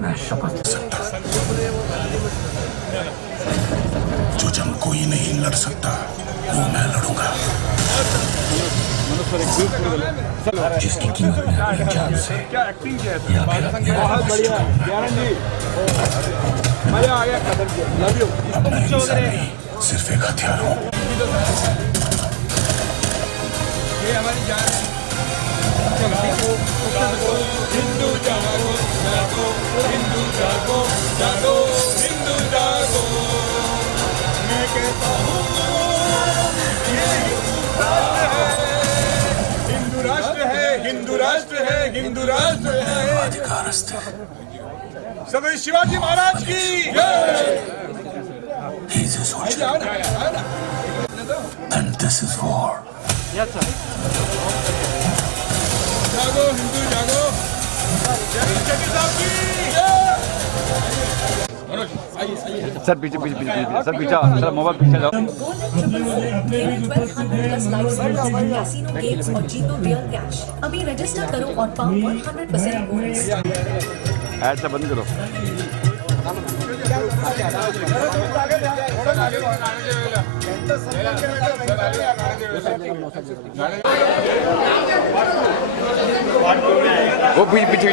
मैं शपथ ले सकता जो जंग कोई नहीं लड़ सकता वो मैं लड़ूंगा, जिसकी कीमत में अपनी जान से या फिर अपने अब मैं इंसान नहीं सिर्फ एक हथियार हूँ। हिंदू जागो जागो हिंदू जागो जागो हिंदू जागो मैं कहता हूँ हिंदू राष्ट्र है हिंदू राष्ट्र है हिंदू राष्ट्र है अधिकारस्थ सभी शिवाजी महाराज की He is a soldier and this is war. जागो हिंदू जागो जय साहब की सर पीछे पीछे पीछे सर पीछे सर मोबाइल पीछे जाओ। अभी रजिस्टर करो और पाओ 100% बोनस। ऐड से बंद करो। वो पीछे पीछे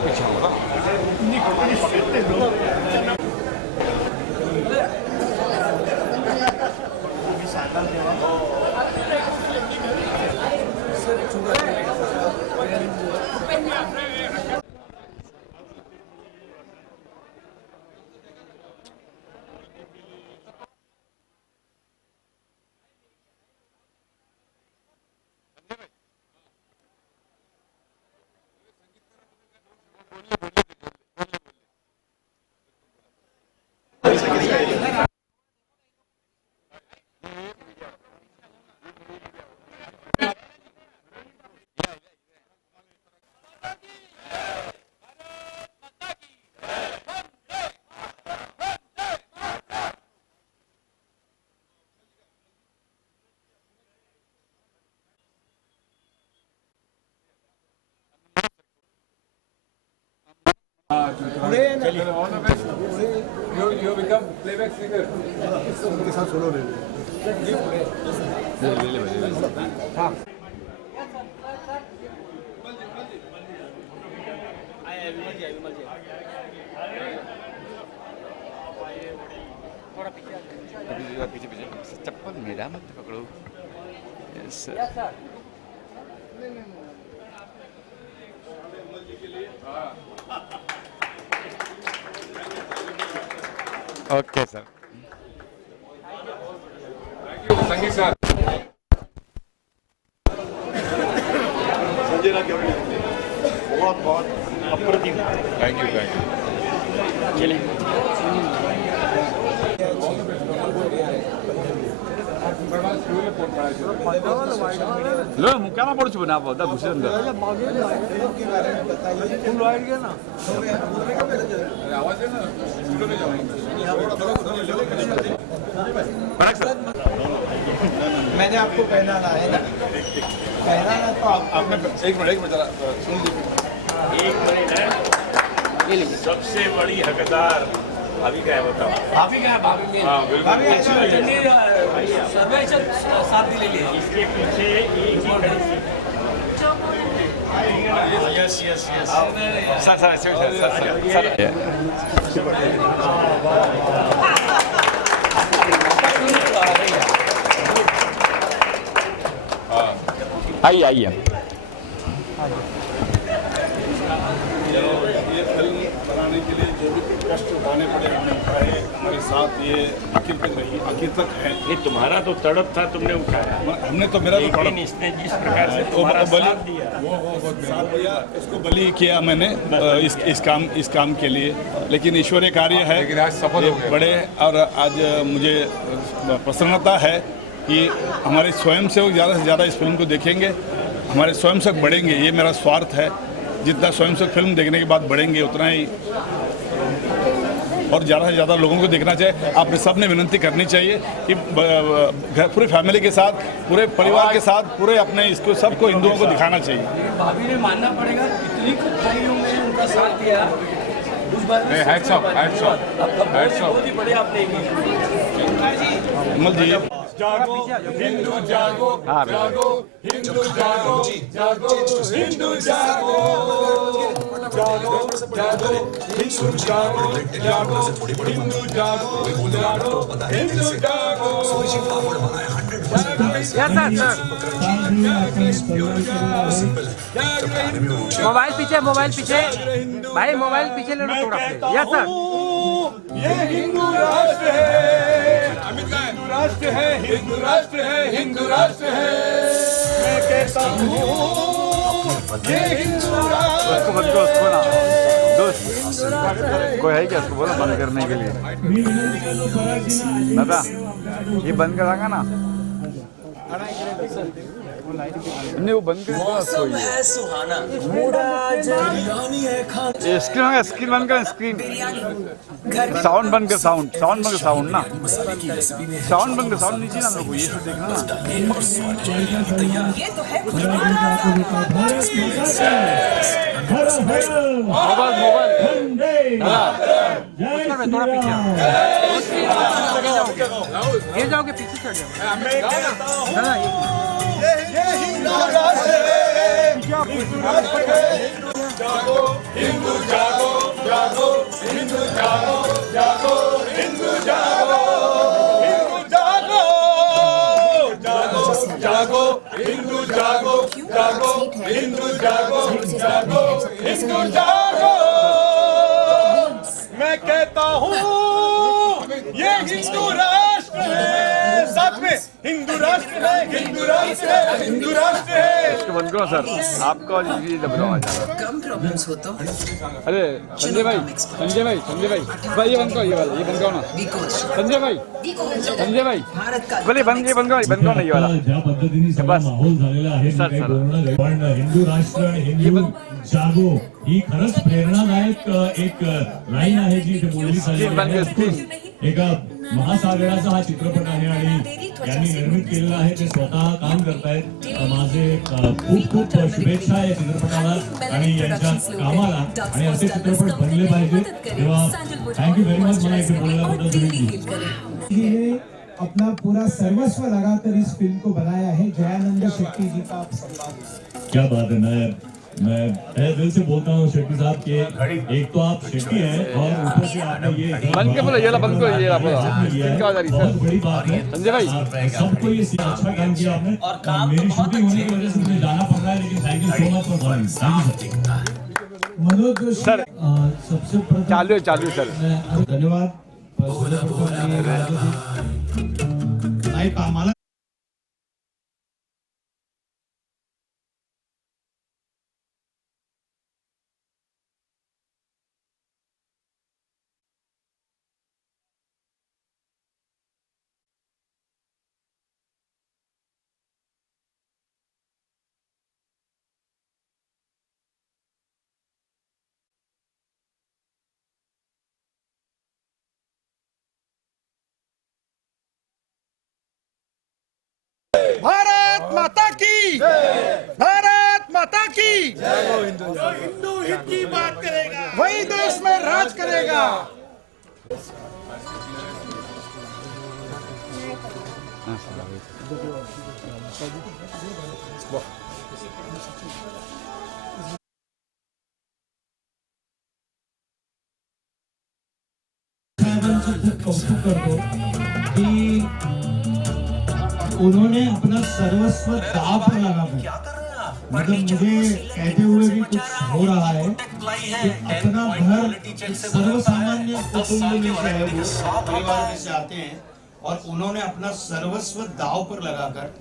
पीछे होगा। You become playback singer. उनके साथ सोलो ले पीछे पीछे चप्पल मेरा मत पकड़ो। Yes sir. Okay sir. संगीत सर बहुत बहुत अप्रतिम। थैंक यू चलिए लो मुक्कामा पड़छु ना आप दा घुसेन दा फुल वाइड गया ना आवाज है ना स्टूडियो में जाओ। मैंने आपको पहनाना है ना, पहनाना तो आपने एक मिनट जरा सुन लीजिए। एक मिनट है, ये लीजिए। सबसे बड़ी हकदार भाभी का है, बताओ। भाभी का है, भाभी में हाँ बिल्कुल। साथ ले लिए इसके पीछे एक ही yes yes yes sir sir sir sir आइए आइए। ये फिल्म बनाने के लिए जो भी कष्ट उठाने पड़े, हमें चाहे हमारी साथ ये आखिर तक रही, आखिर तक है। ये तुम्हारा तो तड़प था, तुमने उठाया। हमने तो मेरा तो लेकिन इसने जिस प्रकार से तुम्हारा साथ दिया, साथ दिया, इसको बलि किया मैंने इस काम के लिए। लेकिन ईश्वरीय कार्य है, ये बड़े। और आज मुझे प्रसन्नता है कि हमारे स्वयंसेवक ज़्यादा से ज़्यादा इस फिल्म को देखेंगे, हमारे स्वयंसेवक बढ़ेंगे। ये मेरा स्वार्थ है, जितना स्वयंसेवक फिल्म देखने के बाद बढ़ेंगे उतना ही और ज़्यादा से ज़्यादा लोगों को देखना चाहिए। आपने सब ने विनती करनी चाहिए कि पूरी फैमिली के साथ, पूरे परिवार के साथ, पूरे अपने इसको सबको हिंदुओं को दिखाना चाहिए। भाभी ने मानना पड़ेगा, इतनी खुदाइयों में उनका साथ दिया। उस बार में बहुत ही बढ़िया आपने कमल जी, जागो हिंदू जागो, जागो हिंदू जागो, जागो हिंदू जागो, जागो जागो हिंदू जागो, जागो हिंदू जागो, जागो हिंदू जागो। मोबाइल पीछे भाई, मोबाइल पीछे ले लो थोड़ा। Yes sir. ये हिंदू राष्ट्र है, हिंदू राष्ट्र है, हिंदू राष्ट्र है, हिंदू राष्ट्र है। मैं कहता हूँ ये हिंदू राष्ट्र कोई है क्या उसको बोलो बंद करने के लिए? दादा ये बंद कराएगा ना? नहीं वो बंद कर स्क्रीन बंद कर, स्क्रीन साउंड बंद कर, साउंड बंद कर, साउंड ना साउंड बंद कर, साउंड नीचे ना लोगों, ये सब देखना ना। मोबाइल थोड़ा पीछे गिर जाओगे, पीछे चढ़ जाओ। ये हिंदू राष्ट्र है, जागो हिंदू जागो, जागो हिंदू जागो, जागो हिंदू जागो, हिंदू जागो, जागो जागो हिंदू जागो, जागो हिंदू जागो, जागो हिंदू जागो। मैं कहता हूँ ये हिंदू राष्ट्र है, साथ में हिंदू राष्ट्र है, हिंदू राष्ट्र है, हिंदू राष्ट्र है। इसको बंद करो सर, आपका ये दब रहा है। कम प्रॉब्लम्स हो तो अरे संजय भाई ये बंद करो, ये बंद करो ना संजय भाई बोले बंद करो ना ये वाला। ज्या पद्धतीने बस. माहोल झालेला आहे सर, म्हणजे सर. कोरोना पण हिंदू राष्ट्र आणि हिंदू जागो ही खरंच प्रेरणादायक एक लाईन आहे जी इथे बोलली चालली आहे. एका महासागराचा हा चित्रपट आहे आणि यांनी निर्मित केलेला आहे, ते स्वतः काम करतायत. माझे खूप खूप शुभेच्छा या चित्रपटाला आणि यांच्या कामाला, आणि असे चित्रपट बनले पाहिजे. तेव्हा थँक्यू व्हेरी मच मला इथे बोलण्याबद्दल तुम्ही अपना पूरा सर्वस्व लगाकर इस फिल्म को बनाया है. जयानंद शेट्टी जी का आप सम्मान. क्या बात है. मैं दिल से बोलता हूँ शेट्टी साहब के, एक तो आप शेट्टी हैं और ऊपर से आपने ये बंद के बोलो, ये बंद करो, ये बहुत बड़ी बात है संजय भाई. सबको ये अच्छा काम किया आपने. और मेरी शूटिंग होने की वजह से मुझे जाना पड़ रहा है, लेकिन thank you so much for coming. Thank you Manoj Joshi sir. सबसे प्रथम चालू है सर. धन्यवाद. नाही आम्हाला भारत माता की, भारत माता की. हिंदू हित की बात करेगा, वही देश में राज करेगा. खूप कौतुक करतो की उन्होंने अपना सर्वस्व दाव पर लगा दिया. मतलब मुझे कहते हुए भी कुछ हो रहा है कि अपना घर सर्वसामान्य कुटुंब में से है, वो परिवार में से आते हैं और उन्होंने अपना सर्वस्व दांव पर लगाकर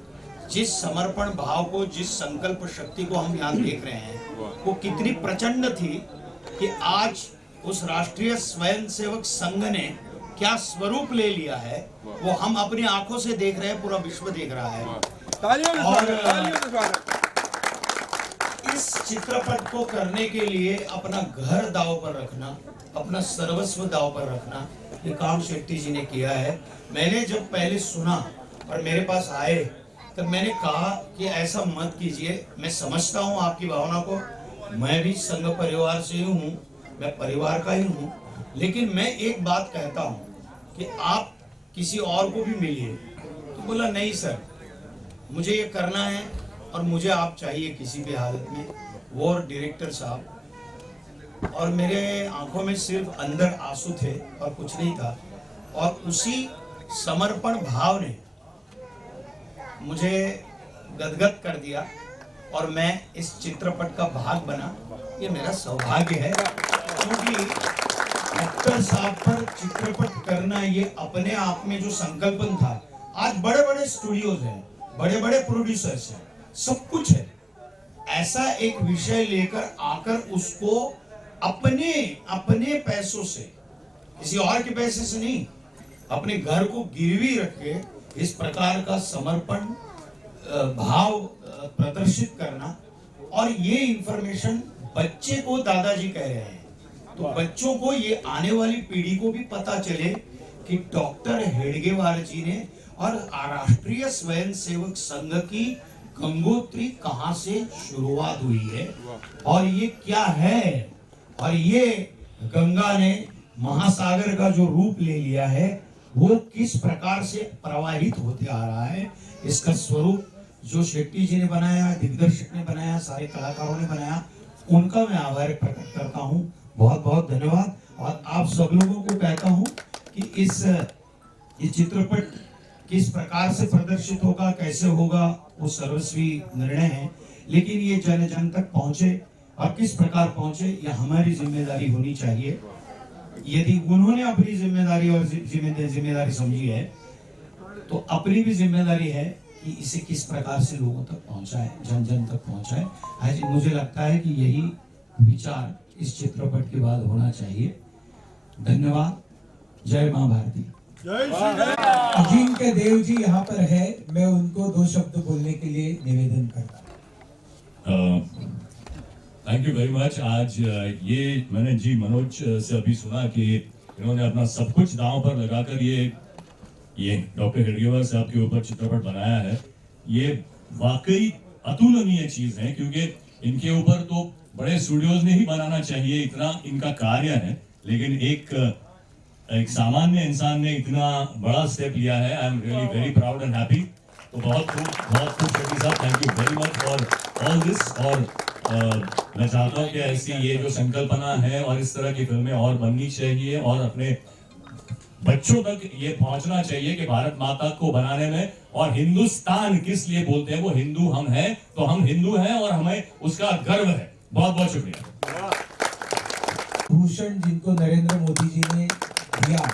जिस समर्पण भाव को, जिस संकल्प शक्ति को हम यहाँ देख रहे हैं, वो कितनी प्रचंड थी कि आज उस राष्ट्रीय स्वयंसेवक संघ ने क्या स्वरूप ले लिया है वो हम अपनी आंखों से देख रहे हैं, पूरा विश्व देख रहा है। और इस चित्रपट को करने के लिए अपना घर दांव पर रखना, अपना सर्वस्व दांव पर रखना, ये काम शेट्टी जी ने किया है। मैंने जब पहले सुना और मेरे पास आए तब मैंने कहा कि ऐसा मत कीजिए, मैं समझता हूँ आपकी भावना को, मैं भी संघ परिवार से ही हूँ, मैं परिवार का ही हूँ, लेकिन मैं एक बात कहता हूँ कि आप किसी और को भी मिलिए। तो बोला नहीं सर, मुझे ये करना है और मुझे आप चाहिए किसी भी हालत में। वो डायरेक्टर साहब, और मेरे आंखों में सिर्फ अंदर आंसू थे और कुछ नहीं था, और उसी समर्पण भाव ने मुझे गदगद कर दिया और मैं इस चित्रपट का भाग बना। ये मेरा सौभाग्य है, क्योंकि डॉक्टर साहब पर चित्रपट करना ये अपने आप में जो संकल्पन था, आज बड़े बड़े स्टूडियोज हैं, बड़े बड़े प्रोड्यूसर्स हैं, सब कुछ है, ऐसा एक विषय लेकर आकर उसको अपने अपने पैसों से, किसी और के पैसे से नहीं, अपने घर को गिरवी रख के इस प्रकार का समर्पण भाव प्रदर्शित करना, और ये इंफॉर्मेशन बच्चे को दादाजी कह रहे हैं, तो बच्चों को, ये आने वाली पीढ़ी को भी पता चले कि डॉक्टर हेडगेवार जी ने और राष्ट्रीय स्वयंसेवक संघ की गंगोत्री कहां से शुरुआत हुई है और ये क्या है, और ये गंगा ने महासागर का जो रूप ले लिया है वो किस प्रकार से प्रवाहित होते आ रहा है, इसका स्वरूप जो शेट्टी जी ने बनाया, दिग्दर्शक ने बनाया, सारे कलाकारों ने बनाया, उनका मैं आभार प्रकट करता हूँ। बहुत बहुत धन्यवाद। और आप सब लोगों को कहता हूँ कि ये चित्रपट किस प्रकार से प्रदर्शित होगा, कैसे होगा, वो सर्वस्वी निर्णय है, लेकिन ये जन जन तक पहुंचे और किस प्रकार पहुंचे, ये हमारी जिम्मेदारी होनी चाहिए। यदि उन्होंने अपनी जिम्मेदारी और जिम्मेदारी समझी है, तो अपनी भी जिम्मेदारी है कि इसे किस प्रकार से लोगों तक पहुंचाए, जन जन तक पहुंचाए। आज मुझे लगता है कि यही विचार इस चित्रपट के बाद होना चाहिए। धन्यवाद। जय मां भारती। अजिंक्य देव जी यहाँ पर है, मैं उनको 2 शब्द बोलने के लिए निवेदन करता हूँ। Thank you very much. आज ये मैंने जी मनोज से अभी सुना कि इन्होंने अपना सब कुछ दांव पर लगाकर ये डॉक्टर हेडगेवार साहब के ऊपर चित्रपट बनाया है। ये वाकई अतुलनीय चीज है, क्योंकि इनके ऊपर तो बड़े स्टूडियोज ने ही बनाना चाहिए, इतना इनका कार्य है, लेकिन एक सामान्य इंसान ने इतना बड़ा स्टेप लिया है। I am really very proud and happy. तो बहुत खूब शेट्टी साहब, thank you very much for all this. और मैं चाहता हूँ कि ऐसी ये जो संकल्पना है और इस तरह की फिल्में और बननी चाहिए और अपने बच्चों तक ये पहुंचना चाहिए कि भारत माता को बनाने में, और हिंदुस्तान किस लिए बोलते हैं, वो हिंदू हम हैं, तो हम हिंदू हैं और हमें उसका गर्व है। बहुत बहुत शुक्रिया। भूषण जिनको नरेंद्र मोदी जी ने दिया,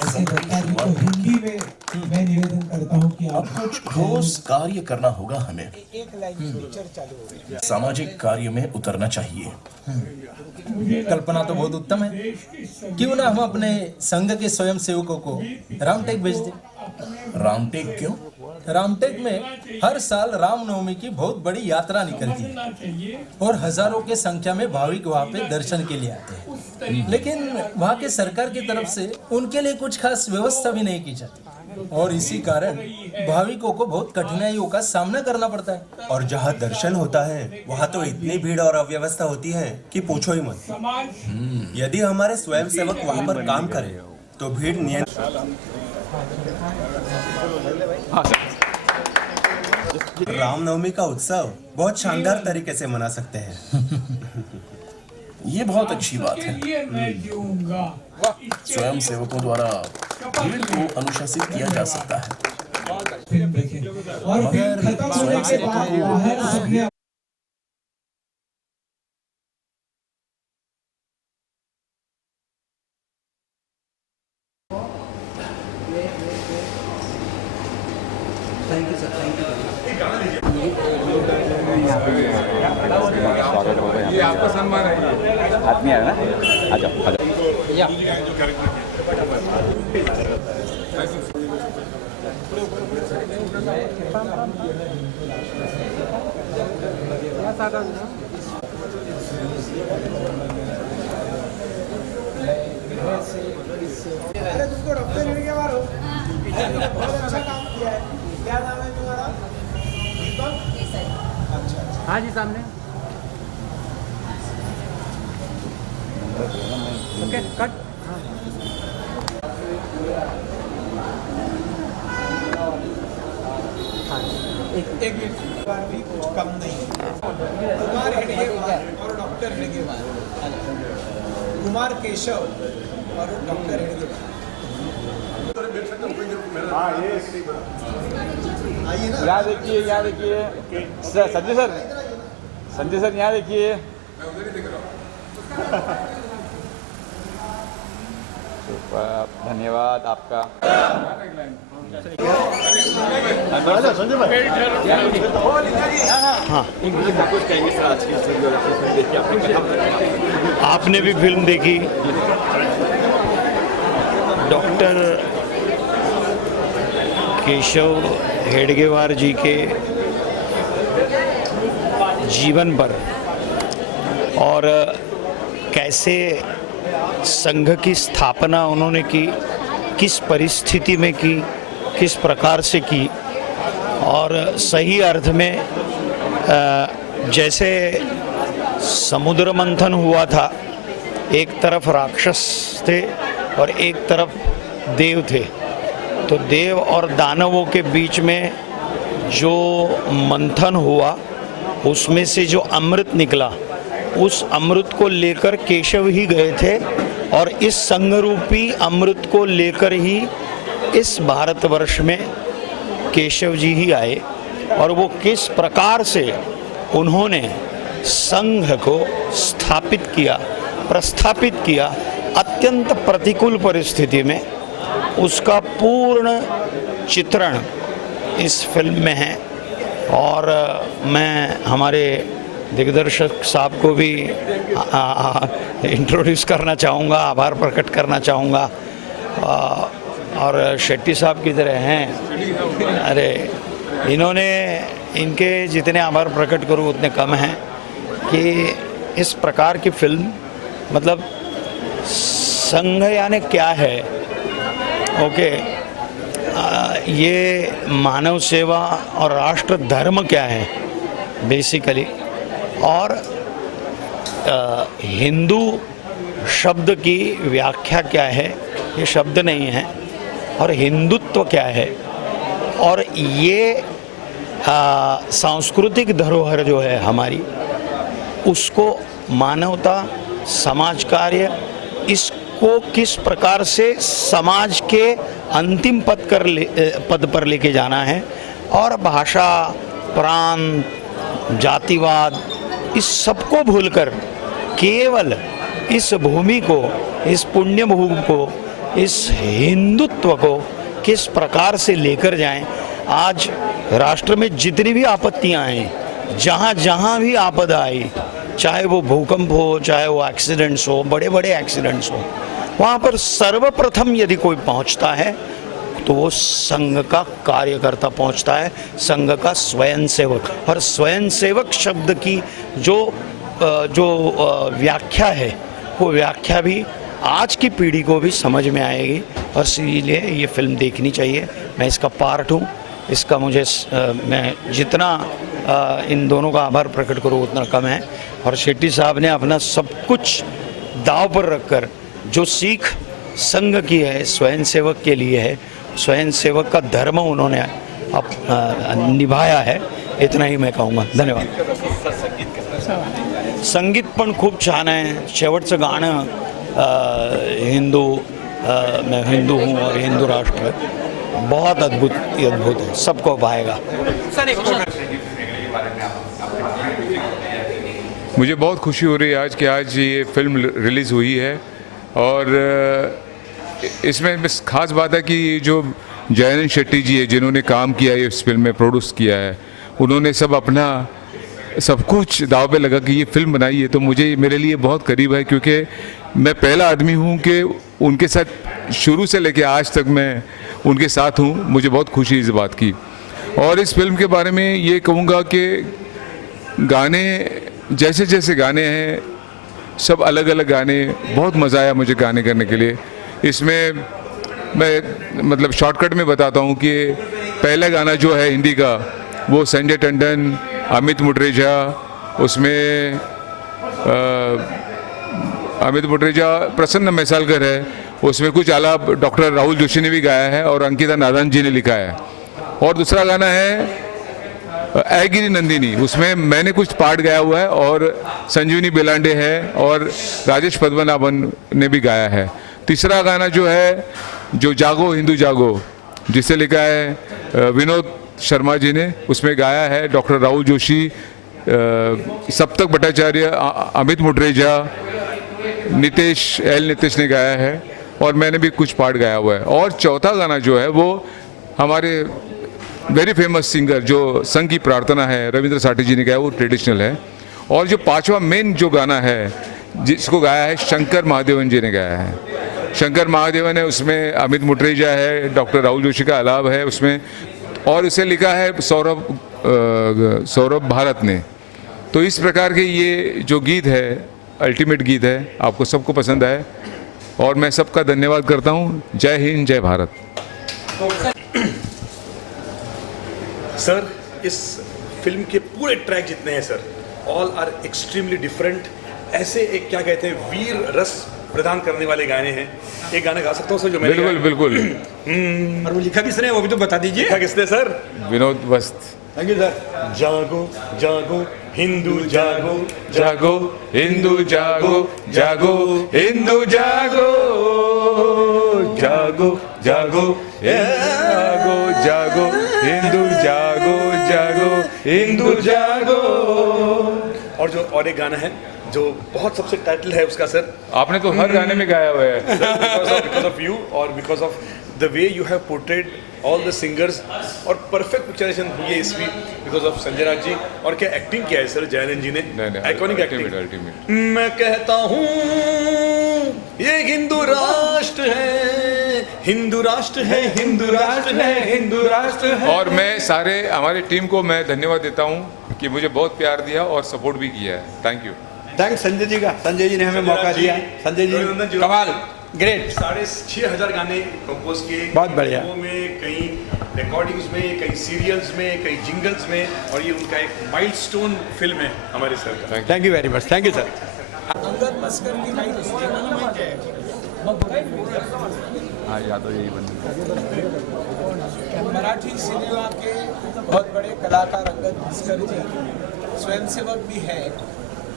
ऐसे दत्ता जी को हिंदी में मैं निवेदन करता हूँ कि अब कुछ ठोस कार्य करना होगा हमें, सामाजिक कार्य में उतरना चाहिए। कल्पना तो बहुत उत्तम है, क्यों ना हम अपने संघ के स्वयं सेवकों को रामटेक भेज दें। रामटेक क्यों? रामटेक में हर साल रामनवमी की बहुत बड़ी यात्रा निकलती है और हजारों के संख्या में भाविक वहाँ पे दर्शन के लिए आते हैं, लेकिन वहाँ के सरकार की तरफ से उनके लिए कुछ खास व्यवस्था भी नहीं की जाती और इसी कारण भाविकों को बहुत कठिनाइयों का सामना करना पड़ता है। और जहाँ दर्शन होता है वहाँ तो इतनी भीड़ और अव्यवस्था होती है कि पूछो ही मत। यदि हमारे स्वयंसेवक वहाँ पर काम करें तो भीड़ रामनवमी का उत्सव बहुत शानदार तरीके से मना सकते हैं। ये बहुत अच्छी बात है। स्वयं सेवकों द्वारा भीड़ को अनुशासित किया जा सकता है। फिल्म देखें और फिल्म खत्म होने के बाद ये आपका सम्मान है। आदमी आया ना, आ जाओ आ जाओ। अरे तुमको डॉक्टर लेने के बाद हो बहुत अच्छा काम किया है। क्या नाम है तुम्हारा? अच्छा। हाँ जी सामने। Okay cut. एक मिनट बार भी कुछ कम नहीं है। कुमार हेडगेवार और डॉक्टर हेडगेवार, कुमार केशव और डॉक्टर हेडगेवार। आइए ना। यहाँ देखिए, यहाँ देखिए संजय सर, संजय सर यहाँ देखिए। धन्यवाद आपका। संजय भाई। हाँ, आपने भी फिल्म देखी डॉक्टर केशव हेडगेवार जी के जीवन पर और कैसे संघ की स्थापना उन्होंने की, किस परिस्थिति में की, किस प्रकार से की, और सही अर्थ में जैसे समुद्र मंथन हुआ था, एक तरफ राक्षस थे और एक तरफ देव थे, तो देव और दानवों के बीच में जो मंथन हुआ उसमें से जो अमृत निकला, उस अमृत को लेकर केशव ही गए थे और इस संगरूपी अमृत को लेकर ही इस भारतवर्ष में केशव जी ही आए। और वो किस प्रकार से उन्होंने संघ को स्थापित किया, प्रस्थापित किया अत्यंत प्रतिकूल परिस्थिति में, उसका पूर्ण चित्रण इस फिल्म में है। और मैं हमारे दिग्दर्शक साहब को भी इंट्रोड्यूस करना चाहूँगा, आभार प्रकट करना चाहूँगा। और शेट्टी साहब की तरह हैं, अरे इन्होंने, इनके जितने आभार प्रकट करूँ उतने कम हैं कि इस प्रकार की फिल्म, मतलब संघ यानी क्या है, ओके, ये मानव सेवा और राष्ट्र धर्म क्या है बेसिकली, और हिंदू शब्द की व्याख्या क्या है, ये शब्द नहीं है, और हिंदुत्व क्या है, और ये सांस्कृतिक धरोहर जो है हमारी, उसको मानवता, समाज कार्य, इसको किस प्रकार से समाज के अंतिम पद पर लेके जाना है, और भाषा, प्रांत, जातिवाद, इस सबको भूलकर केवल इस भूमि को, इस पुण्य भूमि को, इस हिंदुत्व को किस प्रकार से लेकर जाएं। आज राष्ट्र में जितनी भी आपत्तियां आए, जहाँ जहाँ भी आपदा आई, चाहे वो भूकंप हो, चाहे वो एक्सीडेंट्स हो, बड़े बड़े एक्सीडेंट्स हो, वहाँ पर सर्वप्रथम यदि कोई पहुँचता है तो वो संघ का कार्यकर्ता पहुँचता है, संघ का स्वयंसेवक। और स्वयंसेवक शब्द की जो व्याख्या है, वो व्याख्या भी आज की पीढ़ी को भी समझ में आएगी, और इसीलिए ये फिल्म देखनी चाहिए। मैं इसका पार्ट हूँ, इसका मुझे मैं जितना इन दोनों का आभार प्रकट करूँ उतना कम है। और शेट्टी साहब ने अपना सब कुछ दांव पर रखकर जो सीख संघ की है, स्वयंसेवक के लिए है, स्वयंसेवक का धर्म उन्होंने निभाया है, इतना ही मैं कहूँगा। धन्यवाद। संगीत पण खूप छान आहे, शेवटचं गाणं मैं हिंदू हूँ और हिंदू राष्ट्र, बहुत अद्भुत है, सबको भाएगा। मुझे बहुत खुशी हो रही है आज कि आज ये फिल्म रिलीज़ हुई है, और इसमें खास बात है कि जो जयनंद शेट्टी जी है जिन्होंने काम किया है इस फिल्म में, प्रोड्यूस किया है, उन्होंने सब अपना सब कुछ दाव पे लगा कि ये फिल्म बनाई है, तो मुझे मेरे लिए बहुत करीब है, क्योंकि मैं पहला आदमी हूँ कि उनके साथ शुरू से लेके आज तक मैं उनके साथ हूँ। मुझे बहुत खुशी इस बात की। और इस फिल्म के बारे में ये कहूँगा कि गाने जैसे जैसे गाने हैं सब अलग अलग गाने, बहुत मज़ा आया मुझे गाने करने के लिए। इसमें मैं मतलब शॉर्टकट में बताता हूँ कि पहला गाना जो है हिंदी का वो संजय टंडन, अमित मुटरेजा, उसमें अमित मुटरेजा, प्रसन्न मैसालकर है, उसमें कुछ आलाप डॉक्टर राहुल जोशी ने भी गाया है और अंकिता नादान जी ने लिखा है। और दूसरा गाना है ऐगिरी नंदिनी, उसमें मैंने कुछ पार्ट गाया हुआ है और संजीवनी बेलांडे है और राजेश पद्मनाभन ने भी गाया है। तीसरा गाना जो है जो जागो हिंदू जागो, जिसे लिखा है विनोद शर्मा जी ने, उसमें गाया है डॉक्टर राहुल जोशी, सप्तक भट्टाचार्य, अमित मुटरेजा, नीतीश ने गाया है और मैंने भी कुछ पार्ट गाया हुआ है। और चौथा गाना जो है वो हमारे वेरी फेमस सिंगर जो संघ की प्रार्थना है रविंद्र साठी जी ने गाया, वो ट्रेडिशनल है। और जो पांचवा मेन जो गाना है जिसको गाया है शंकर महादेवन जी ने गाया है। शंकर महादेवन है, उसमें अमित मुटरेजा है, डॉक्टर राहुल जोशी का अलाव है उसमें, और इसे लिखा है सौरभ भारत ने। तो इस प्रकार के ये जो गीत है अल्टीमेट गीत है, आपको सबको पसंद आए और मैं सबका धन्यवाद करता हूँ। जय हिंद, जय भारत। सर, इस फिल्म के पूरे ट्रैक जितने हैं sir, all are extremely different. ऐसे एक क्या कहते हैं वीर रस प्रदान करने वाले गाने हैं। एक गाना गा सकता हूँ सर जो मैंने बिल्कुल बिल्कुल। और वो लिखा किसने, वो भी तो बता दीजिए। लिखा किसने सर? विनोद वस्त। Thank you sir. जागो जागो हिंदू जागो, जागो हिंदू जागो, जागो हिंदू जागो, जागो जागो जागो, जागो हिंदू जागो, जागो हिंदू जागो। और एक गाना है जो बहुत सबसे टाइटल है उसका सर, आपने तो हर गाने में गाया हुआ है। बिकॉज ऑफ यू और because of the way you have portrayed all the singers, और परफेक्ट पिक्चराइजेशन हुई है इसकी बिकॉज ऑफ संजय राज जी। और क्या एक्टिंग किया है सर जयनंद जी ने, आइकॉनिक एक्टिंग। मैं कहता हूँ ये हिंदू राष्ट्र है, हिंदू राष्ट्र है, हिंदू राष्ट्र है, हिंदू राष्ट्र है। और मैं सारे हमारी टीम को मैं धन्यवाद देता हूँ कि मुझे बहुत प्यार दिया और सपोर्ट भी किया है। Thank you. Thanks Sanjay ji का, संजय जी ने हमें मौका दिया। संजय जी कमाल, ग्रेट। 6,500 गाने कंपोज किए, बहुत बढ़िया। में कई रिकॉर्डिंग्स में, कई सीरियल्स में, कई जिंगल्स में, और ये उनका एक माइलस्टोन फिल्म है हमारे सर का। Thank you very much. Thank you sir. हाँ, याद हो यही बंद। मराठी सिनेमा के बहुत बड़े कलाकार अंगद मस्कर जी स्वयंसेवक भी हैं।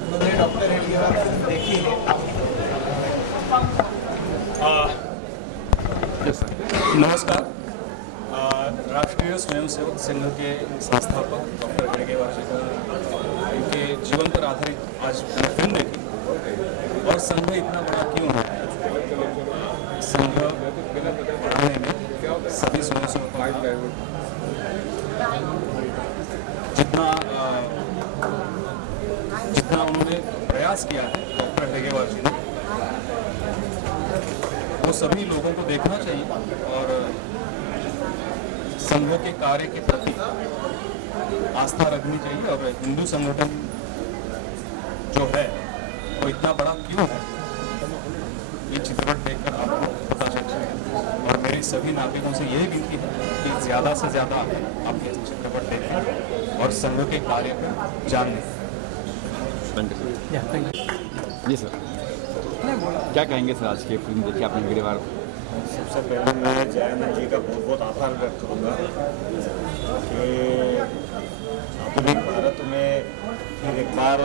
उन्होंने डॉक्टर हेडगेवार फिल्म देखी है। नमस्कार। राष्ट्रीय स्वयंसेवक संघ के संस्थापक डॉक्टर हेडगेवार जी को उनके जीवन पर आधारित आज फिल्म देखी। और संघ इतना बड़ा क्यों है? संघ बढ़ाने में सभी स्वयंसेवकों जितना उन्होंने प्रयास किया है डॉक्टर हेडगेवार जी ने, वो सभी लोगों को देखना चाहिए और संघ के कार्य के प्रति आस्था रखनी चाहिए। और हिंदू संगठन जो है वो इतना बड़ा क्यों है, ये चित्रपट देखकर आपको पता चल जाएगा। और मेरी सभी नागरिकों से यही विनती है कि ज़्यादा से ज़्यादा आप ये चित्रपट देखें और संघ के कार्य को जानें। जी सर, क्या कहेंगे सर? आज की फिल्म देखी आपने हेडगेवार। सबसे पहले मैं जयनंद जी का बहुत बहुत आभार व्यक्त करूँगा कि आधुनिक भारत में फिर एक बार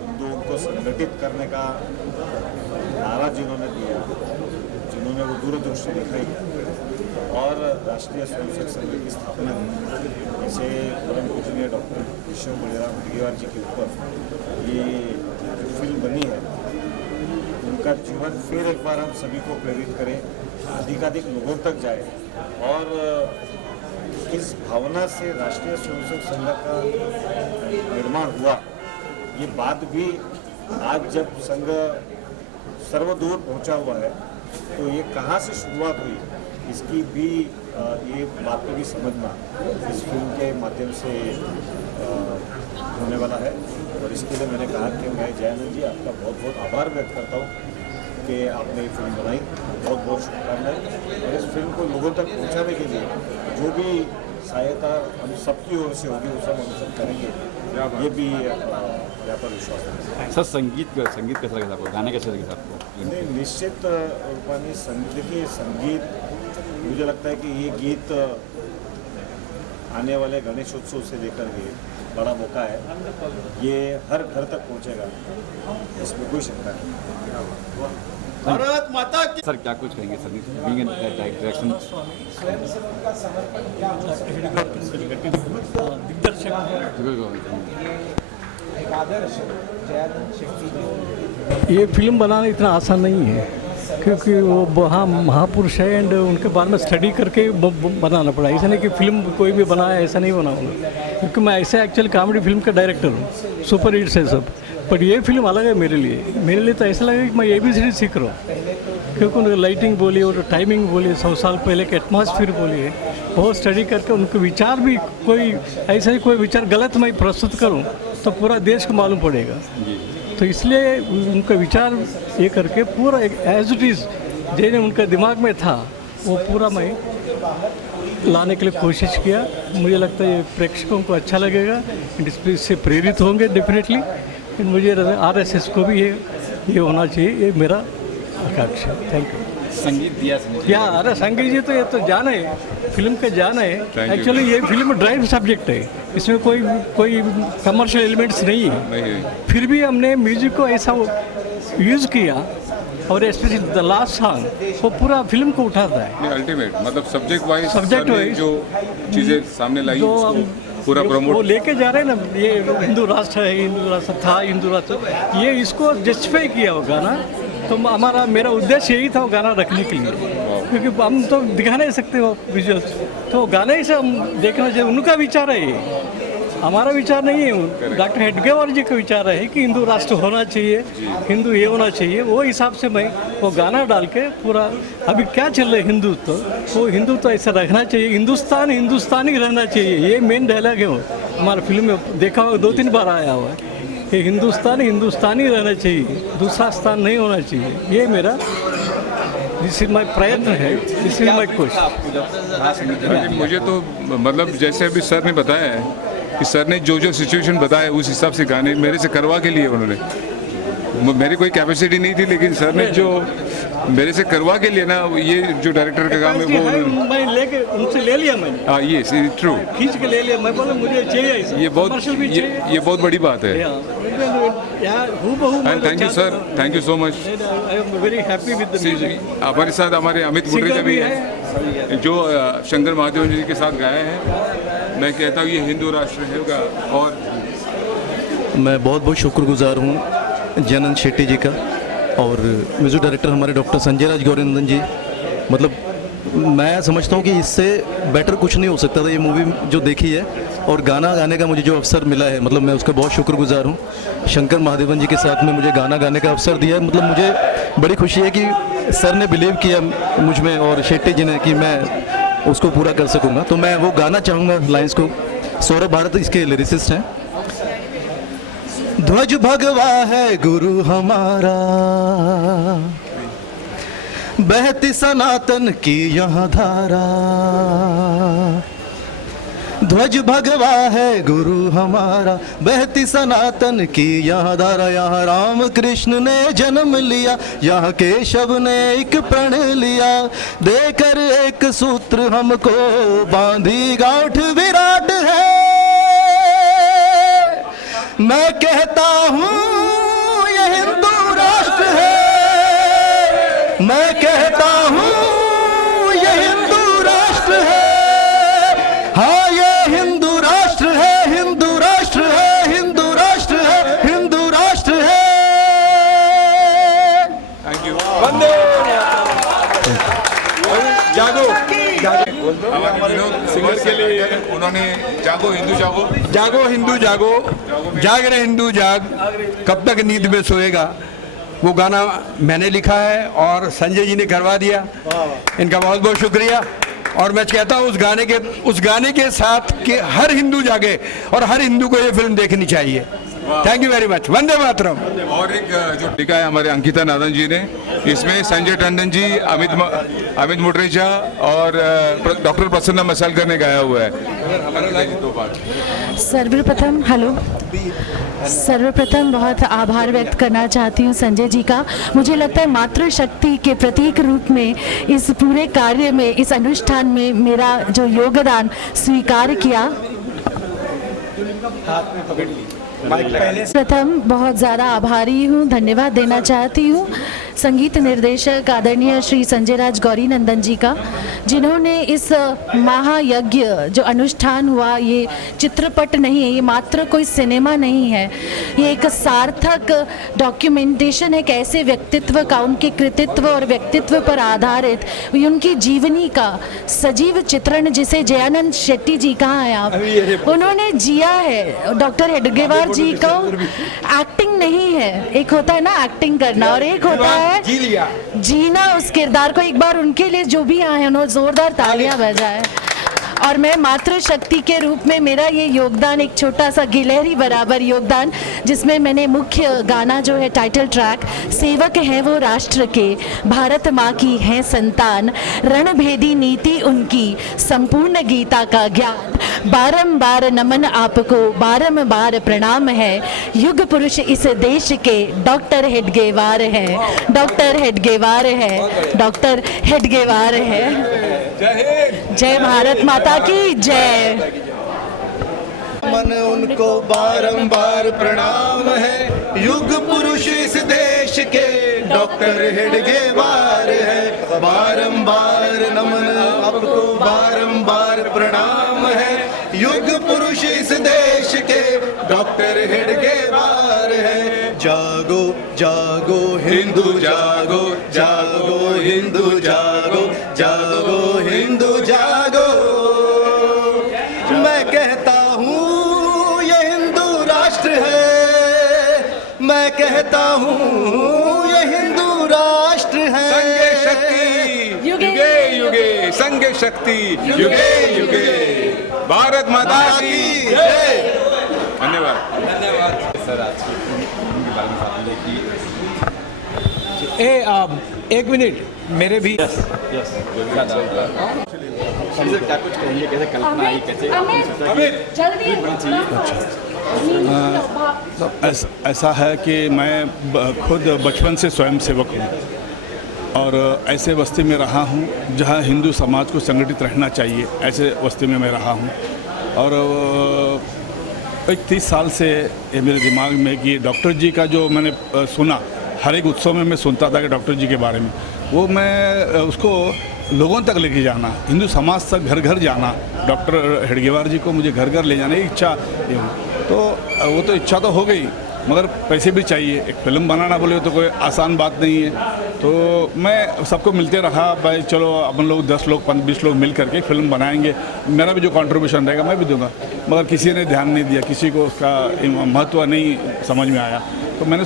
हिंदुओं को संगठित करने का नारा जिन्होंने दिया, जिन्होंने वो दूरदृष्टि दिखाई और राष्ट्रीय स्वयंसेवक संघ की स्थापना की। जैसे परम पूजनीय डॉक्टर विश्व बलिराम हेडगेवार जी के ऊपर ये जो फिल्म बनी है, उनका जीवन फिर एक बार हम सभी को प्रेरित करें, अधिकाधिक लोगों तक जाए और इस भावना से राष्ट्रीय स्वयंसेवक संघ का निर्माण हुआ। ये बात भी आज जब संघ सर्वदूर पहुंचा हुआ है तो ये कहाँ से शुरुआत हुई इसकी भी ये बात को भी समझना इस फिल्म के माध्यम से होने वाला है। और इसके लिए मैंने कहा कि मैं जयानंद जी आपका बहुत बहुत आभार व्यक्त करता हूँ कि आपने ये फिल्म बनाई। बहुत बहुत शुभकामनाएं। और इस फिल्म को लोगों तक पहुँचाने के लिए जो भी सहायता हम सबकी ओर से होगी उसे हम सब करेंगे, ये भी यहाँ पर विश्वास है। सर संगीत कैसा लगा आपको, गाने कैसे लगे आपको? नहीं, निश्चित रूपानी देखिए संगीत, मुझे लगता है कि ये गीत आने वाले गणेशोत्सव से लेकर के बड़ा मौका है, ये हर घर तक पहुँचेगा, इसमें कोई शंका नहीं। भारत माता की। सर क्या कुछ कहेंगे सर, डायरेक्शन ये फिल्म बनाना इतना आसान नहीं है, क्योंकि वो वहाँ महापुरुष है एंड उनके बारे में स्टडी करके बनाना पड़ा। ऐसा नहीं कि फिल्म कोई भी बनाया, ऐसा नहीं बनाऊंगा, क्योंकि मैं ऐसे एक्चुअली कॉमेडी फिल्म का डायरेक्टर हूँ, सुपर हिट्स है सब। बट ये फिल्म अलग है मेरे लिए तो ऐसा लगा कि मैं ABCD सीख रहा हूँ, क्योंकि उनकी लाइटिंग बोली और टाइमिंग बोली, 100 साल पहले के एटमॉस्फेयर बोली है, बहुत स्टडी करके उनके विचार भी, कोई ऐसा ही कोई विचार गलत मैं प्रस्तुत करूँ तो पूरा देश को मालूम पड़ेगा। तो इसलिए उनका विचार ये करके पूरा एक एज इट इज़ जो उनका दिमाग में था वो पूरा मैं लाने के लिए कोशिश किया। मुझे लगता है ये प्रेक्षकों को अच्छा लगेगा, इससे प्रेरित होंगे डेफिनेटली। मुझे RSS को भी ये होना चाहिए, ये मेरा आकांक्षा है। Thank you. संगीत दिया क्या, अरे संगीत जी तो ये तो जान है, फिल्म का जान है। एक्चुअली ये फिल्म ड्राइव सब्जेक्ट है, इसमें कोई कमर्शियल एलिमेंट्स नहीं है। फिर भी हमने म्यूजिक को ऐसा यूज़ किया और स्पेशली द लास्ट सॉन्ग वो पूरा फिल्म को उठाता है। अल्टीमेट मतलब सब्जेक्ट वाइज जो चीज़ें सामने लाई पूरा प्रमोट वो लेके जा रहे हैं ना। ये हिंदू राष्ट्र है, हिंदू राष्ट्र था, हिंदू राष्ट्र, ये इसको जस्टिफाई किया वो गाना। तो मेरा उद्देश्य यही था वो गाना रखने के लिए, क्योंकि हम तो दिखा नहीं सकते वो विजुअल्स, तो गाने से हम देखना चाहिए। उनका विचार है ये, हमारा विचार नहीं है। डॉक्टर हेडगेवार जी का विचार है कि हिंदू राष्ट्र होना चाहिए, हिंदू ये होना चाहिए। वो हिसाब से मैं वो गाना डाल के पूरा अभी क्या चल रहा है हिंदुत्व, वो हिंदुत्व ऐसा रखना चाहिए, हिंदुस्तानी रहना चाहिए। ये मेन डायलॉग है वो हमारे फिल्म में, देखा होगा 2-3 बार आया हुआ है कि हिंदुस्तानी रहना चाहिए, दूसरा स्थान नहीं होना चाहिए। ये मेरा दिस इज माई प्रयत्न है, दिस इज माई कोशिश। मुझे तो मतलब जैसे अभी सर ने बताया है कि सर ने जो सिचुएशन बताया उस हिसाब से गाने मेरे से करवा के लिए उन्होंने, मेरी कोई कैपेसिटी नहीं थी, लेकिन सर ने जो मेरे से करवा के लिए ना, ये जो डायरेक्टर का काम है वो मैं लेके उनसे ले लिया मैंने। हाँ ये ट्रू, खींच के ले लिया। मैं बोला मुझे चाहिए ये बहुत बड़ी बात है। And thank you sir, thank you so much. I am very happy with the music. हमारे साथ हमारे अमित गुटरेजा भी है जो शंकर महादेवन जी के साथ गाए हैं। मैं कहता हूँ ये हिंदू राष्ट्र है। और मैं बहुत बहुत शुक्रगुजार हूँ जयानंद शेट्टी जी का और म्यूजिक डायरेक्टर हमारे डॉक्टर संजय राज गौरीनंदन जी। मतलब मैं समझता हूँ कि इससे बेटर कुछ नहीं हो सकता था ये मूवी जो देखी है, और गाना गाने का मुझे जो अवसर मिला है, मतलब मैं उसका बहुत शुक्रगुजार हूँ। शंकर महादेवन जी के साथ में मुझे गाना गाने का अवसर दिया है। मतलब मुझे बड़ी खुशी है कि सर ने बिलीव किया मुझ में और शेट्टी जी ने कि मैं उसको पूरा कर सकूँगा। तो मैं वो गाना चाहूँगा लाइन्स को। सौरभ भारत इसके लिरिसिस्ट हैं। ध्वज भगवा है गुरु हमारा, बहती सनातन की यहाँ धारा। ध्वज भगवा है गुरु हमारा, बहती सनातन की यहाँ धारा। यहाँ राम कृष्ण ने जन्म लिया, यहाँ केशव ने एक प्रण लिया। देकर एक सूत्र हमको बांधी गांठ विराट है। मैं कहता हूँ ये हिंदू राष्ट्र है, मैं कहता हूँ ये हिंदू राष्ट्र है। हाँ ये हिंदू राष्ट्र है, हिंदू राष्ट्र है, हिंदू राष्ट्र है, हिंदू राष्ट्र है। Thank you. वंदे जागो सिंगर के लिए उन्होंने जागो हिंदू जागो, जागो हिंदू जागो, जाग रहे हिंदू जाग, कब तक नींद में सोएगा, वो गाना मैंने लिखा है और संजय जी ने करवा दिया। इनका बहुत बहुत शुक्रिया। और मैं कहता हूँ उस गाने के साथ कि हर हिंदू जागे और हर हिंदू को ये फिल्म देखनी चाहिए। Thank you very much. Vande Mataram. और एक जो लिखा है हमारे अंकिता नादन जी ने, इसमें संजय टंडन जी, अमित मुटरेजा और डॉक्टर प्रसन्ना मसालकर ने गाया हुआ है। सर्वप्रथम बहुत आभार व्यक्त करना चाहती हूँ संजय जी का। मुझे लगता है मातृशक्ति के प्रतीक रूप में इस पूरे कार्य में, इस अनुष्ठान में मेरा जो योगदान स्वीकार किया। प्रथम बहुत ज़्यादा आभारी हूँ, धन्यवाद देना चाहती हूँ संगीत निर्देशक आदरणीय श्री संजय राज गौरी नंदन जी का, जिन्होंने इस महायज्ञ जो अनुष्ठान हुआ, ये चित्रपट नहीं है, ये मात्र कोई सिनेमा नहीं है, ये एक सार्थक डॉक्यूमेंटेशन है एक ऐसे व्यक्तित्व का, उनके कृतित्व और व्यक्तित्व पर आधारित उनकी जीवनी का सजीव चित्रण, जिसे जयानंद शेट्टी जी कहाँ हैं आप, उन्होंने जिया है। डॉक्टर हेडगेवार जी को एक्टिंग नहीं है, एक होता है ना एक्टिंग करना और एक होता है जीना उस किरदार को। एक बार उनके लिए जो भी आए उन्होंने जोरदार तालियां बजाए। और मैं मातृशक्ति के रूप में मेरा ये योगदान एक छोटा सा गिलहरी बराबर योगदान, जिसमें मैंने मुख्य गाना जो है टाइटल ट्रैक, सेवक हैं वो राष्ट्र के, भारत माँ की हैं संतान, रणभेदी नीति उनकी, संपूर्ण गीता का ज्ञान, बारंबार नमन आपको, बारंबार प्रणाम है, युग पुरुष इस देश के डॉक्टर हेडगेवार हैं, डॉक्टर हेडगेवार है, डॉक्टर हेडगेवार है। जय भारत माता की जय। मन उनको बारंबार प्रणाम है, युग पुरुष इस देश के डॉक्टर हेडगेवार है, बारंबार नमन आपको, बारंबार प्रणाम है, युग पुरुष इस देश के डॉक्टर हेडगेवार है। जागो जागो हिंदू जागो, जागो हिंदू जागो, जागो हिंदू जागो। मैं कहता हूँ ये हिंदू राष्ट्र है, मैं कहता हूँ ये हिंदू राष्ट्र है। संघ शक्ति युगे युगे, संघ शक्ति युगे युगे, भारत माता की जय। धन्यवाद। धन्यवाद सर। एक मिनट मेरे भी ऐसा है कि मैं खुद बचपन से स्वयं सेवक हूँ और ऐसे बस्ती में रहा हूँ जहाँ हिंदू समाज को संगठित रहना चाहिए, ऐसे बस्ती में मैं रहा हूँ। और एक 30 साल से ये मेरे दिमाग में कि डॉक्टर जी का जो मैंने सुना, हर एक उत्सव में मैं सुनता था कि डॉक्टर जी के बारे में, वो मैं उसको लोगों तक लेके जाना, हिंदू समाज तक घर घर जाना, डॉक्टर हेडगेवार जी को मुझे घर घर ले जाने की इच्छा, तो वो तो इच्छा तो हो गई, मगर पैसे भी चाहिए। एक फिल्म बनाना बोले तो कोई आसान बात नहीं है। तो मैं सबको मिलते रहा, भाई चलो अपन लोग 10 लोग 20 लोग मिल करके फिल्म बनाएंगे, मेरा भी जो कंट्रीब्यूशन रहेगा मैं भी दूंगा। मगर किसी ने ध्यान नहीं दिया, किसी को उसका महत्व नहीं समझ में आया। तो मैंने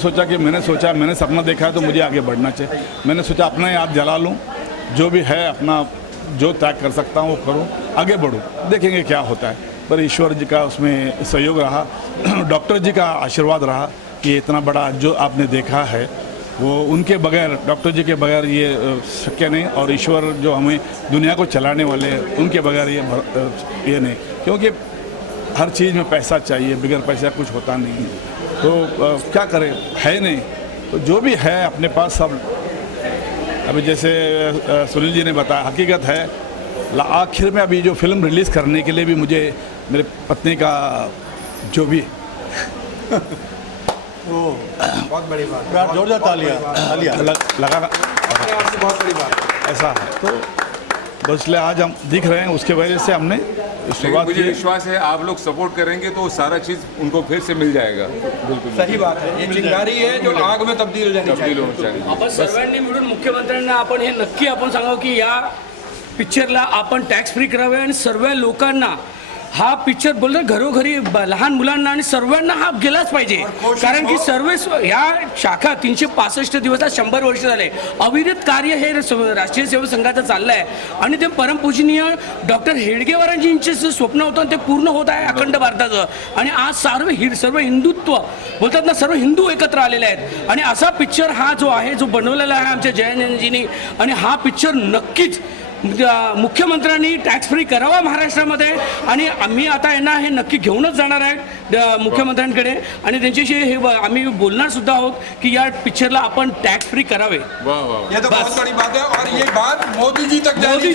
सपना देखा है तो मुझे आगे बढ़ना चाहिए। मैंने सोचा अपना याद जला लूँ, जो भी है अपना जो त्याग कर सकता हूँ वो करूँ, आगे बढ़ूँ, देखेंगे क्या होता है। पर ईश्वर जी का उसमें सहयोग रहा, डॉक्टर जी का आशीर्वाद रहा कि इतना बड़ा जो आपने देखा है वो उनके बगैर, डॉक्टर जी के बगैर ये शक्य नहीं, और ईश्वर जो हमें दुनिया को चलाने वाले हैं उनके बगैर ये नहीं, क्योंकि हर चीज़ में पैसा चाहिए, बगैर पैसा कुछ होता नहीं है। तो क्या करें, है नहीं, तो जो भी है अपने पास सब। अभी जैसे सुनील जी ने बताया, हकीकत है आखिर में अभी जो फिल्म रिलीज़ करने के लिए भी मुझे मेरे पत्नी का जो भी बहुत बड़ी बात, जोरदार तालियां लगा, बहुत बड़ी बात ऐसा है। तो बस इसलिए आज हम दिख रहे हैं, उसके वजह से हमने शुरुआत मुझे की। विश्वास है आप लोग सपोर्ट करेंगे तो सारा चीज़ उनको फिर से मिल जाएगा। बिल्कुल सही बात है, ये चिंगारी है जो आग में तब्दील होनी चाहिए। आपण सर्वांनी मिळून मुख्यमंत्र्यांना आपण हे नक्की आपण सांगावं की या पिक्चरला आपण टॅक्स फ्री करावे आणि सर्व लोकांना हा पिक्चर बोलतो घरोघरी लहान मुलांना आणि सर्वांना हा गेलाच पाहिजे, कारण की सर्व ह्या शाखा 365 दिवसात 100 वर्ष झाले अविरत कार्य हे राष्ट्रीय सेवक संघाचं चाललं आहे आणि ते परमपूजनीय डॉक्टर हेडगेवारांजींचे जे स्वप्न होतं ते पूर्ण होत आहे अखंड भारताचं. आणि आज सर्व हिंदुत्व बोलतात ना, सर्व हिंदू एकत्र आलेले आहेत आणि असा पिक्चर हा जो आहे जो बनवलेला आहे आमच्या जयानंदजींनी, आणि हा पिक्चर नक्कीच मुख्यमंत्र्यांनी टॅक्स फ्री करावा महाराष्ट्रामध्ये. आणि आम्ही आता यांना हे नक्की घेऊनच जाणार आहे मुख्यमंत्र्यांकडे आणि त्यांच्याशी हे आम्ही बोलणार सुद्धा आहोत की या पिक्चरला आपण टॅक्स फ्री करावे. ये तो बहुत बड़ी बात है और ये बात मोदी जी तक जानी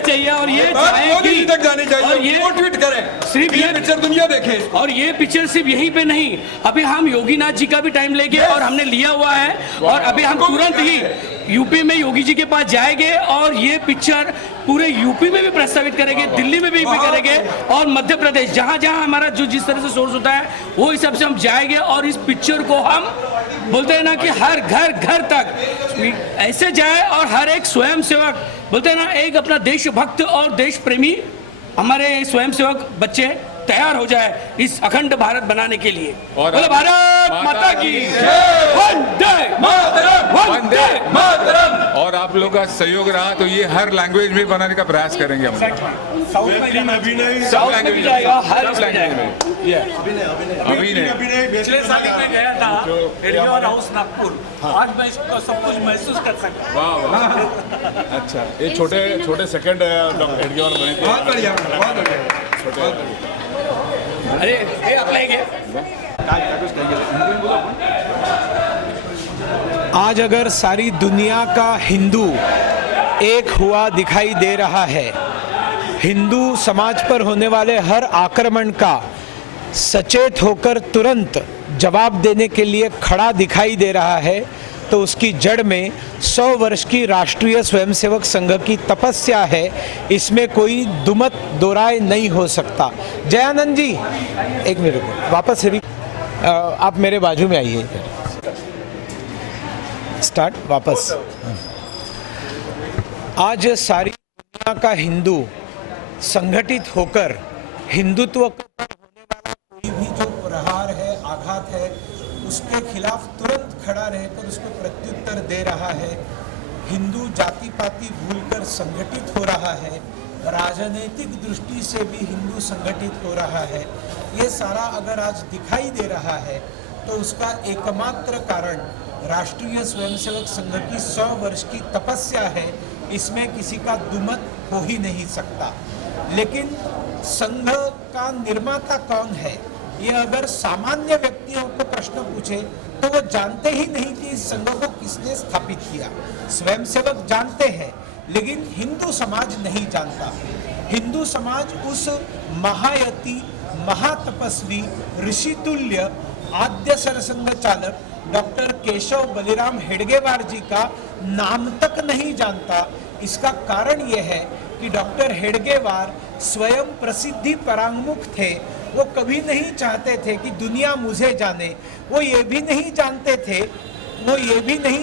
चाहिए और ये मोदी जी तक जानी चाहिए और ये वो ट्वीट करें, सिर्फ ये पिक्चर दुनिया देखे. और ये पिक्चर सिर्फ यहीं पे नहीं, अभी हम योगीनाथ जी का भी टाइम लेंगे और हमने लिया हुआ है और अभी हम तुरंत ही यूपी में योगी जी के पास जाएंगे और ये पिक्चर पूरे यूपी में भी प्रस्तावित करेंगे, दिल्ली में भी करेंगे और मध्य प्रदेश जहाँ जहाँ हमारा जो जिस तरह से सोर्स होता है वो हिसाब से हम जाएंगे और इस पिक्चर को हम बोलते हैं ना कि हर घर तक ऐसे जाए और हर एक स्वयंसेवक बोलते हैं ना एक अपना देशभक्त और देश प्रेमी हमारे स्वयंसेवक बच्चे तैयार हो जाए इस अखंड भारत बनाने के लिए. बोलो भारत माता की वंदे मातरम, वंदे मातरम. और आप लोगों का सहयोग रहा तो ये हर लैंग्वेज में बनाने का प्रयास करेंगे हम. साउथ में भी जाएगा, हर लैंग्वेज में. अभिनय पिछले साल मैं गया था हेडगेवार हाउस नागपुर, आज मैं इसको सब कुछ महसूस कर सकता हूँ. वाह. अच्छा, ये छोटे सेकंड डॉक्टर हेडगेवार बने थे. बहुत बढ़िया, बहुत बढ़िया. अरे हे आपला एक आज अगर सारी दुनिया का हिंदू एक हुआ दिखाई दे रहा है, हिंदू समाज पर होने वाले हर आक्रमण का सचेत होकर तुरंत जवाब देने के लिए खड़ा दिखाई दे रहा है, तो उसकी जड़ में 100 वर्ष की राष्ट्रीय स्वयंसेवक संघ की तपस्या है. इसमें कोई दुमत दो राय नहीं हो सकता. जयानंद जी एक मिनट रुको, वापस से भी आप मेरे बाजू में आइए. स्टार्ट वापस. आज सारी दुनिया का हिंदू संगठित होकर हिंदुत्व पर होने वाला कोई भी जो प्रहार है, आघात है, उसके खिलाफ तुरंत खड़ा रहकर उसको प्रत्युत्तर दे रहा है. हिंदू जाति पाति भूलकर संगठित हो रहा है, राजनीतिक दृष्टि से भी हिंदू संगठित हो रहा है. ये सारा अगर आज दिखाई दे रहा है तो उसका एकमात्र कारण राष्ट्रीय स्वयंसेवक संघ की 100 वर्ष की तपस्या है. इसमें किसी का दुमत हो ही नहीं सकता. लेकिन संघ का निर्माता कौन है, ये अगर सामान्य व्यक्तियों को प्रश्न पूछे तो वो जानते ही नहीं कि इस संघ को किसने स्थापित किया. स्वयंसेवक जानते हैं लेकिन हिंदू समाज नहीं जानता. हिंदू समाज उस महायति, महातपस्वी, ऋषितुल्य आद्य सरसंघ चालक डॉक्टर केशव बलिराम हेडगेवार जी का नाम तक नहीं जानता. इसका कारण यह है कि डॉक्टर हेडगेवार स्वयं प्रसिद्धि परांगमुख थे. वो कभी नहीं चाहते थे कि दुनिया मुझे जाने. वो ये भी नहीं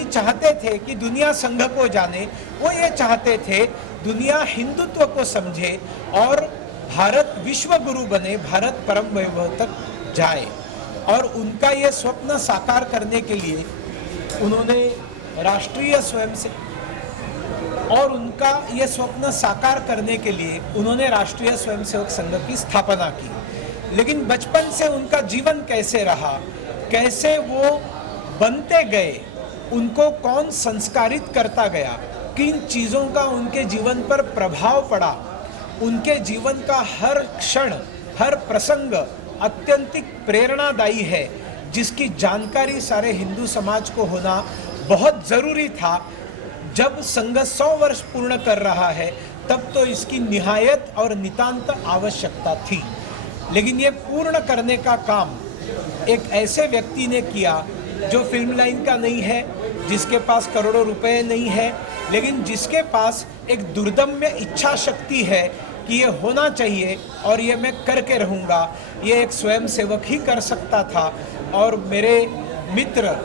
चाहते थे कि दुनिया संघ को जाने. वो ये चाहते थे दुनिया हिंदुत्व को समझे और भारत विश्व गुरु बने, भारत परम वैभव तक जाए. और उनका ये स्वप्न साकार करने के लिए उन्होंने राष्ट्रीय स्वयंसेवक संघ की स्थापना की. लेकिन बचपन से उनका जीवन कैसे रहा, कैसे वो बनते गए, उनको कौन संस्कारित करता गया, किन चीज़ों का उनके जीवन पर प्रभाव पड़ा, उनके जीवन का हर क्षण, हर प्रसंग अत्यंतिक प्रेरणादायी है, जिसकी जानकारी सारे हिंदू समाज को होना बहुत ज़रूरी था. जब संघ 100 वर्ष पूर्ण कर रहा है तब तो इसकी निहायत और नितांत आवश्यकता थी. लेकिन ये पूर्ण करने का काम एक ऐसे व्यक्ति ने किया जो फिल्म लाइन का नहीं है, जिसके पास करोड़ों रुपए नहीं है, लेकिन जिसके पास एक दुर्दम्य इच्छा शक्ति है कि ये होना चाहिए और ये मैं करके रहूँगा। ये एक स्वयंसेवक ही कर सकता था और मेरे मित्र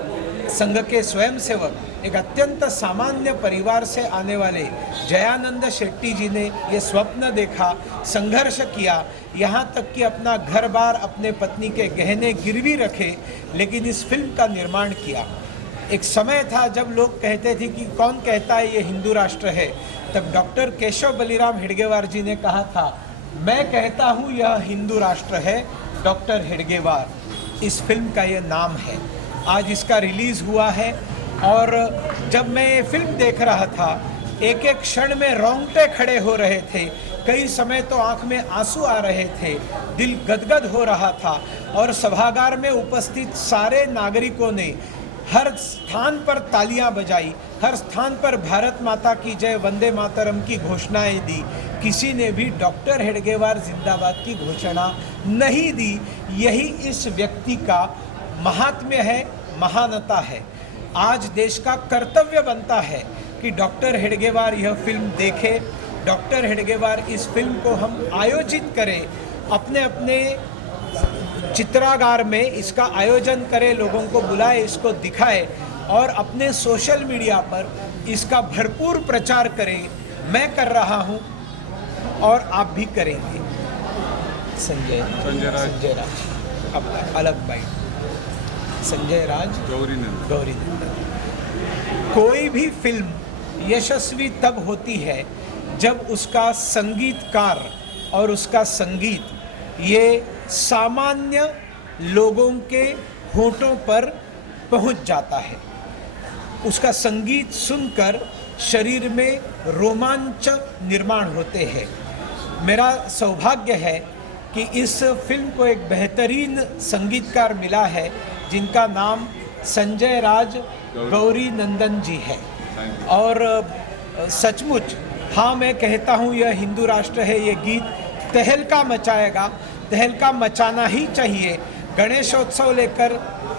संघ के स्वयंसेवक, एक अत्यंत सामान्य परिवार से आने वाले जयानंद शेट्टी जी ने ये स्वप्न देखा, संघर्ष किया, यहाँ तक कि अपना घर बार, अपने पत्नी के गहने गिरवी रखे, लेकिन इस फिल्म का निर्माण किया। एक समय था जब लोग कहते थे कि कौन कहता है ये हिंदू राष्ट्र है, तब डॉक्टर केशव बलिराम हेडगेवार जी ने कहा था, मैं कहता हूँ यह हिंदू राष्ट्र है, डॉक्टर हेडगेवार इस फिल्म का ये नाम है। आज इसका रिलीज़ हुआ है और जब मैं ये फिल्म देख रहा था, एक एक क्षण में रोंगटे खड़े हो रहे थे, कई समय तो आंख में आंसू आ रहे थे, दिल गदगद हो रहा था और सभागार में उपस्थित सारे नागरिकों ने हर स्थान पर तालियां बजाई, हर स्थान पर भारत माता की जय, वंदे मातरम की घोषणाएं दी। किसी ने भी डॉक्टर हेडगेवार जिंदाबाद की घोषणा नहीं दी। यही इस व्यक्ति का महात्म्य है, महानता है। आज देश का कर्तव्य बनता है कि डॉक्टर हेडगेवार यह फिल्म देखे, डॉक्टर हेडगेवार इस फिल्म को हम आयोजित करें, अपने अपने चित्रागार में इसका आयोजन करें, लोगों को बुलाए, इसको दिखाए और अपने सोशल मीडिया पर इसका भरपूर प्रचार करें। मैं कर रहा हूं और आप भी करेंगे। संजय राज अब अलग बाइट। संजय राज गौरी नंदन। कोई भी फिल्म यशस्वी तब होती है जब उसका संगीतकार और उसका संगीत ये सामान्य लोगों के होठों पर पहुंच जाता है। उसका संगीत सुनकर शरीर में रोमांच निर्माण होते हैं। मेरा सौभाग्य है कि इस फिल्म को एक बेहतरीन संगीतकार मिला है जिनका नाम संजय राज गौरी नंदन जी है। और सचमुच हाँ, मैं कहता हूँ यह हिंदू राष्ट्र है, ये गीत तहलका मचाएगा, तहलका मचाना ही चाहिए।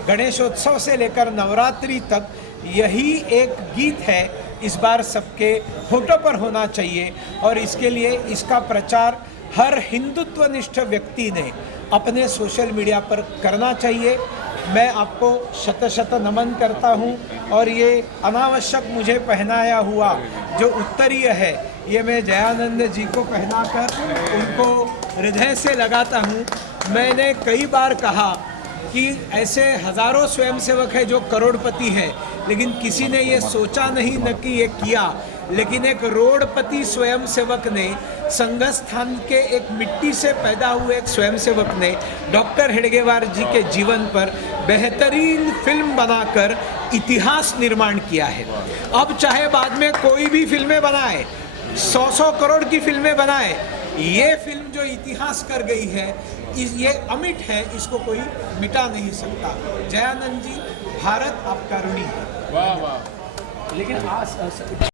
गणेशोत्सव से लेकर नवरात्रि तक यही एक गीत है, इस बार सबके होठों पर होना चाहिए और इसके लिए इसका प्रचार हर हिंदुत्वनिष्ठ व्यक्ति ने अपने सोशल मीडिया पर करना चाहिए। मैं आपको शत शत नमन करता हूं और ये अनावश्यक मुझे पहनाया हुआ जो उत्तरीय है, ये मैं जयानंद जी को पहनाकर उनको हृदय से लगाता हूं। मैंने कई बार कहा कि ऐसे हजारों स्वयंसेवक हैं जो करोड़पति हैं, लेकिन किसी ने ये सोचा नहीं न कि ये किया, लेकिन एक रोडपति स्वयंसेवक ने, संघस्थान के एक मिट्टी से पैदा हुए एक स्वयंसेवक ने डॉक्टर हेडगेवार जी के जीवन पर बेहतरीन फिल्म बनाकर इतिहास निर्माण किया है। अब चाहे बाद में कोई भी फिल्में बनाए, 100 करोड़ की फिल्में बनाए, ये फिल्म जो इतिहास कर गई है, ये अमिट है, इसको कोई मिटा नहीं सकता। जयानंद जी, भारत आपका ऋणी है। वाह वाह। लेकिन आज